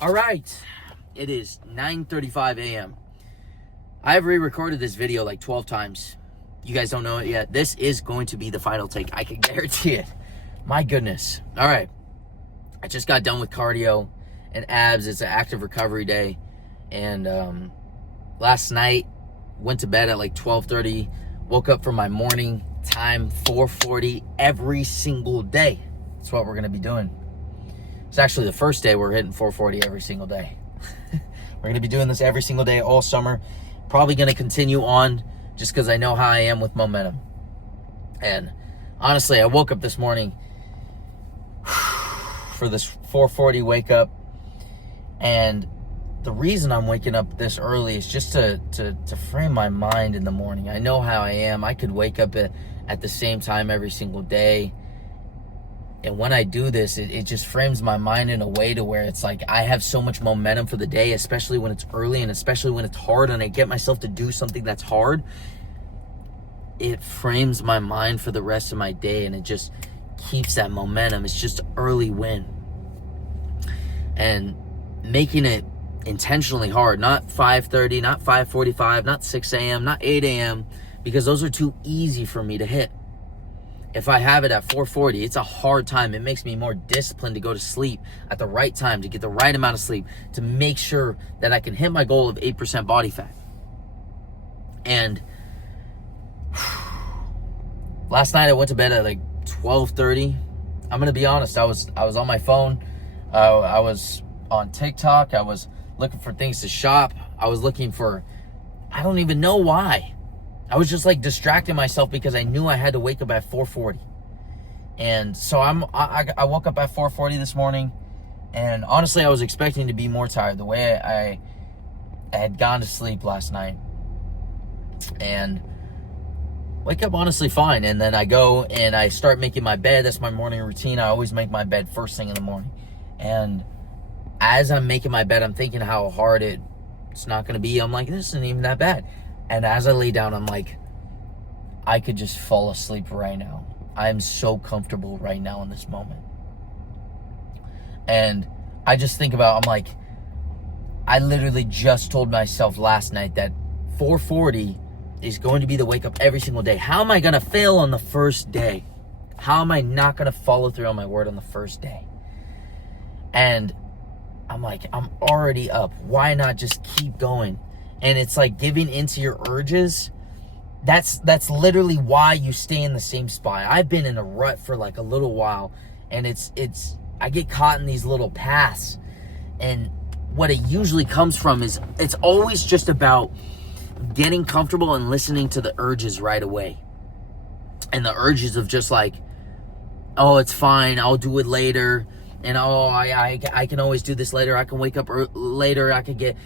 All right, it is 9:35 a.m. I've re-recorded this video like 12 times. You guys don't know it yet. This is going to be the final take. I can guarantee it. My goodness. All right. I just got done with cardio and abs. It's an active recovery day. And last night, went to bed at like 12:30. Woke up for my morning time, 4:40 every single day. That's what we're going to be doing. It's actually the first day we're hitting 4:40 every single day. We're going to be doing this every single day all summer. Probably going to continue on just because I know how I am with momentum. And honestly, I woke up this morning for this 4:40 wake up. And the reason I'm waking up this early is just to frame my mind in the morning. I know how I am. I could wake up at the same time every single day. And when I do this, it just frames my mind in a way to where it's like I have so much momentum for the day, especially when it's early and especially when it's hard and I get myself to do something that's hard. It frames my mind for the rest of my day and it just keeps that momentum. It's just an early win. And making it intentionally hard, not 5:30, not 5:45, not 6 a.m., not 8 a.m., because those are too easy for me to hit. If I have it at 4:40, it's a hard time. It makes me more disciplined to go to sleep at the right time, to get the right amount of sleep, to make sure that I can hit my goal of 8% body fat. And last night I went to bed at like 12:30. I'm gonna be honest. I was on my phone. I was on TikTok. I was looking for things to shop. I was looking for, I don't even know why. I was just like distracting myself because I knew I had to wake up at 4:40. And so I woke up at 4:40 this morning, and honestly I was expecting to be more tired the way I had gone to sleep last night. And wake up honestly fine, and then I go and I start making my bed. That's my morning routine. I always make my bed first thing in the morning. And as I'm making my bed, I'm thinking how hard it's not going to be. I'm like, this isn't even that bad. And as I lay down, I'm like, I could just fall asleep right now. I'm so comfortable right now in this moment. And I just think about, I'm like, I literally just told myself last night that 4:40 is going to be the wake up every single day. How am I going to fail on the first day? How am I not going to follow through on my word on the first day? And I'm like, I'm already up. Why not just keep going? And it's like giving into your urges. That's literally why you stay in the same spot. I've been in a rut for like a little while, and I get caught in these little paths. And what it usually comes from is it's always just about getting comfortable and listening to the urges right away. And the urges of just like, oh, it's fine, I'll do it later. And oh, I can always do this later. I can wake up later. I can get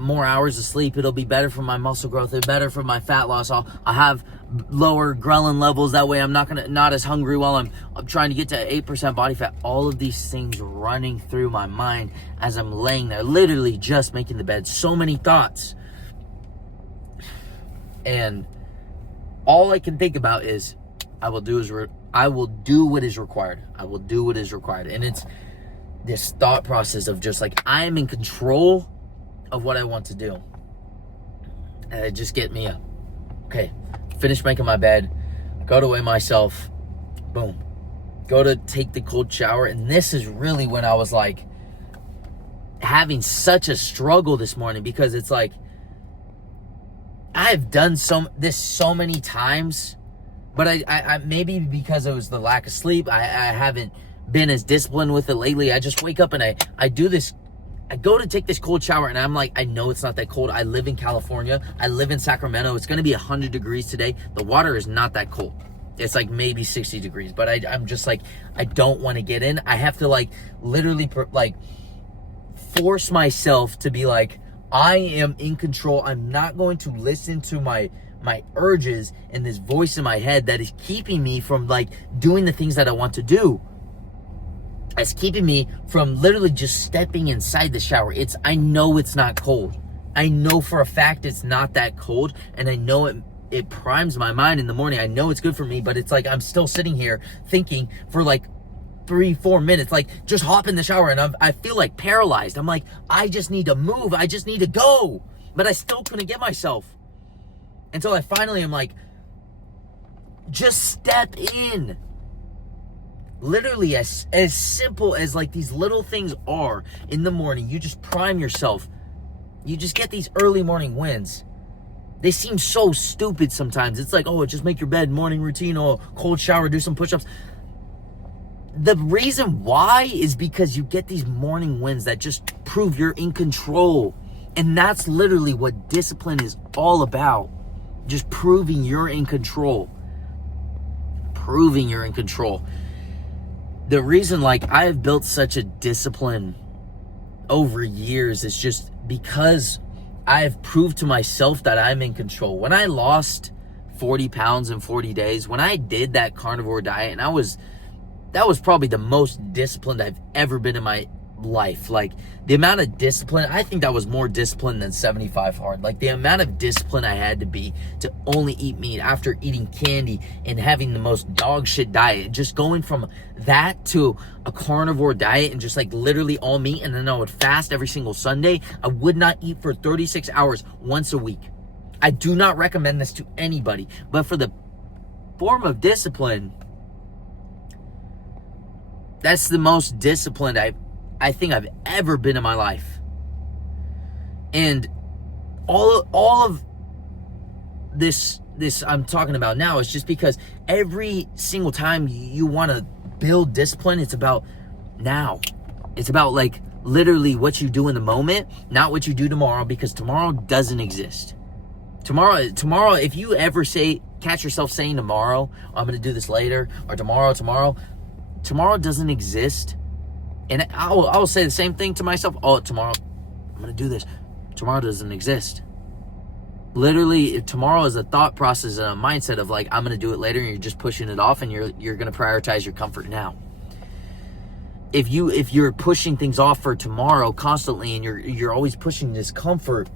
more hours of sleep. It'll be better for my muscle growth. It'll be better for my fat loss. I'll have lower ghrelin levels. That way I'm not as hungry while I'm trying to get to 8% body fat. All of these things running through my mind as I'm laying there, literally just making the bed. So many thoughts. And all I can think about is I will do what is required. I will do what is required. And it's this thought process of just like, I am in control of what I want to do. And it just get me up. Okay, finish making my bed. Go to weigh myself. Boom. Go to take the cold shower. And this is really when I was like having such a struggle this morning, because it's like, I've done this so many times. But I maybe because it was the lack of sleep, I haven't been as disciplined with it lately. I just wake up and I do this. I go to take this cold shower and I'm like, I know it's not that cold. I live in California. I live in Sacramento. It's going to be 100 degrees today. The water is not that cold. It's like maybe 60 degrees. But I'm just like, I don't want to get in. I have to like literally force myself to be like, I am in control. I'm not going to listen to my urges and this voice in my head that is keeping me from like doing the things that I want to do. It's keeping me from literally just stepping inside the shower. I know it's not cold. I know for a fact it's not that cold, and I know it primes my mind in the morning. I know it's good for me, but it's like I'm still sitting here thinking for like 3-4 minutes, like just hop in the shower and I feel like paralyzed. I'm like, I just need to move. I just need to go. But I still couldn't get myself. Until I finally am like, just step in. Literally as simple as like these little things are in the morning. You just prime yourself. You just get these early morning wins. They seem so stupid sometimes. It's like, oh, just make your bed, morning routine, or cold shower, do some push-ups. The reason why is because you get these morning wins that just prove you're in control. And that's literally what discipline is all about. Just proving you're in control. Proving you're in control. The reason like I have built such a discipline over years is just because I have proved to myself that I'm in control. When I lost 40 pounds in 40 days, when I did that carnivore diet, and that was probably the most disciplined I've ever been in my life. Like the amount of discipline, I think that was more discipline than 75 hard. Like the amount of discipline I had to be to only eat meat after eating candy and having the most dog shit diet, just going from that to a carnivore diet and just like literally all meat, and then I would fast every single Sunday. I would not eat for 36 hours once a week. I do not recommend this to anybody, but for the form of discipline, that's the most disciplined I think I've ever been in my life. And all of this I'm talking about now is just because every single time you want to build discipline, it's about now. It's about like literally what you do in the moment, not what you do tomorrow, because tomorrow doesn't exist. Tomorrow, if you ever catch yourself saying tomorrow, oh, I'm going to do this later, or tomorrow doesn't exist. And I will say the same thing to myself. Oh, tomorrow, I'm going to do this. Tomorrow doesn't exist. Literally, if tomorrow is a thought process and a mindset of like, I'm going to do it later, and you're just pushing it off, and you're going to prioritize your comfort now. If you're pushing things off for tomorrow constantly, and you're always pushing this comfort,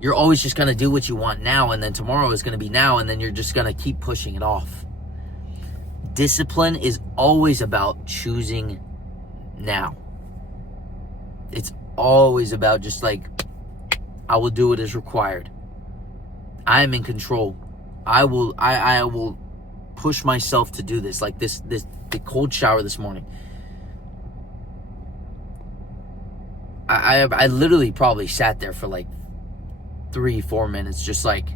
you're always just going to do what you want now, and then tomorrow is going to be now, and then you're just going to keep pushing it off. Discipline is always about choosing now. It's always about just like, I will do what is required. I am in control. I will push myself to do this. Like the cold shower this morning. I literally probably sat there for like 3-4 minutes, just like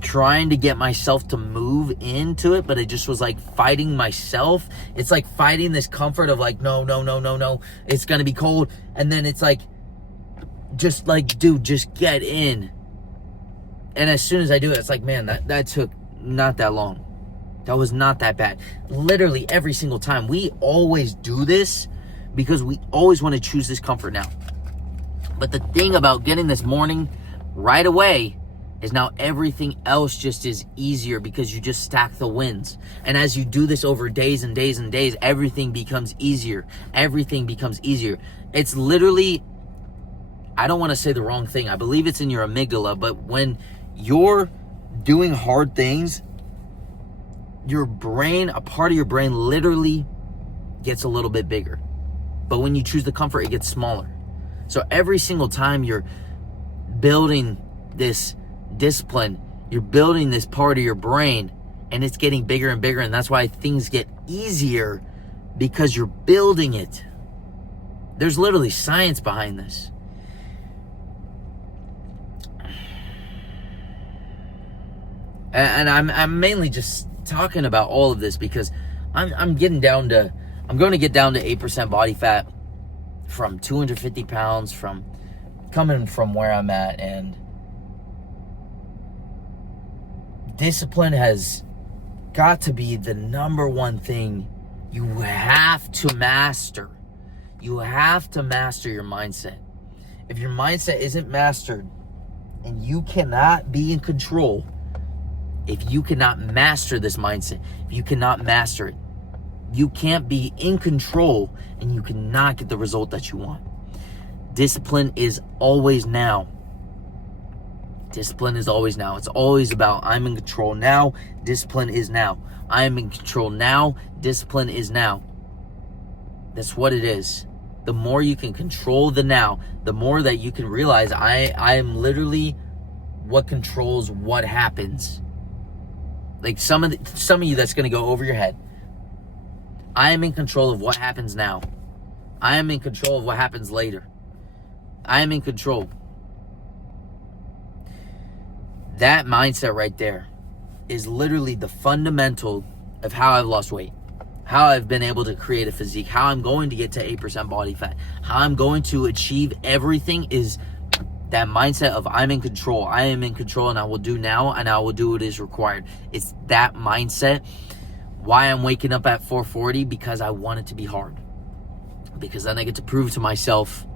trying to get myself to move into it, but it just was like fighting myself. It's like fighting this comfort of like, no, it's gonna be cold. And then it's like, just like, dude, just get in. And as soon as I do it, it's like, man, that took not that long. That was not that bad. Literally every single time. We always do this because we always want to choose this comfort now. But the thing about getting this morning right away is now everything else just is easier because you just stack the wins. And as you do this over days and days and days, everything becomes easier. Everything becomes easier. It's literally, I don't want to say the wrong thing. I believe it's in your amygdala, but when you're doing hard things, your brain, a part of your brain literally gets a little bit bigger. But when you choose the comfort, it gets smaller. So every single time you're building this discipline, you're building this part of your brain, and it's getting bigger and bigger, and that's why things get easier, because you're building it. There's literally science behind this. And I'm mainly just talking about all of this because I'm going to get down to 8% body fat from 250 pounds, from coming from where I'm at, and discipline has got to be the number one thing you have to master. You have to master your mindset. If your mindset isn't mastered, and you cannot be in control, if you cannot master this mindset, if you cannot master it, you can't be in control, and you cannot get the result that you want. Discipline is always now. Discipline is always now. It's always about I'm in control now. Discipline is now. I am in control now. Discipline is now. That's what it is. The more you can control the now, the more that you can realize I am literally what controls what happens. Like some of you, that's going to go over your head. I am in control of what happens now. I am in control of what happens later. I am in control. That mindset right there is literally the fundamental of how I've lost weight, how I've been able to create a physique, how I'm going to get to 8% body fat, how I'm going to achieve everything is that mindset of I'm in control. I am in control, and I will do now, and I will do what is required. It's that mindset. Why I'm waking up at 4:40, because I want it to be hard. Because then I get to prove to myself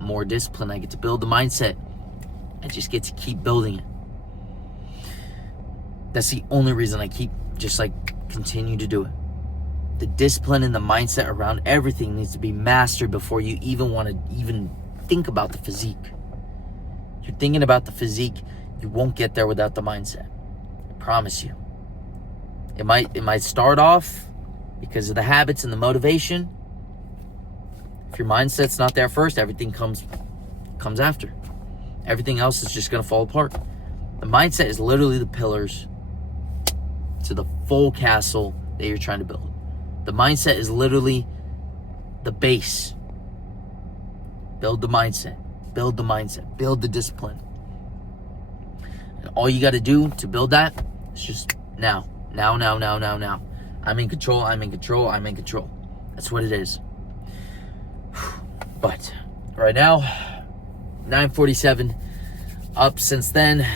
more discipline. I get to build the mindset. I just get to keep building it. That's the only reason I keep just continue to do it. The discipline and the mindset around everything needs to be mastered before you even want to even think about the physique. If you're thinking about the physique, you won't get there without the mindset. I promise you. It might start off because of the habits and the motivation. If your mindset's not there first, everything comes after. Everything else is just going to fall apart. The mindset is literally the pillars to the full castle that you're trying to build. The mindset is literally the base. Build the mindset. Build the mindset. Build the discipline. And all you got to do to build that is just now. Now. I'm in control. I'm in control. I'm in control. That's what it is. But right now, 9:47. Up since then.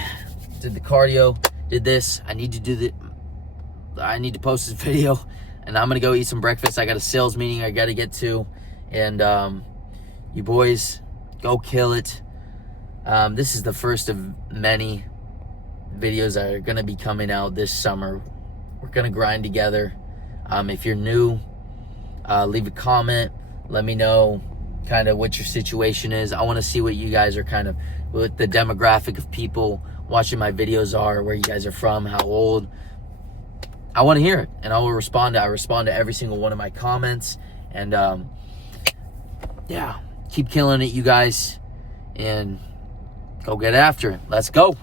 Did the cardio. Did this. I need to post this video, and I'm gonna go eat some breakfast. I got a sales meeting I gotta get to, and you boys go kill it. This is the first of many videos that are gonna be coming out this summer. We're gonna grind together. If you're new, leave a comment. Let me know kind of what your situation is. I want to see what you guys are kind of, what the demographic of people watching my videos are, where you guys are from, how old. I want to hear it, and I will respond. I respond to every single one of my comments, and yeah, keep killing it, you guys, and go get after it. Let's go.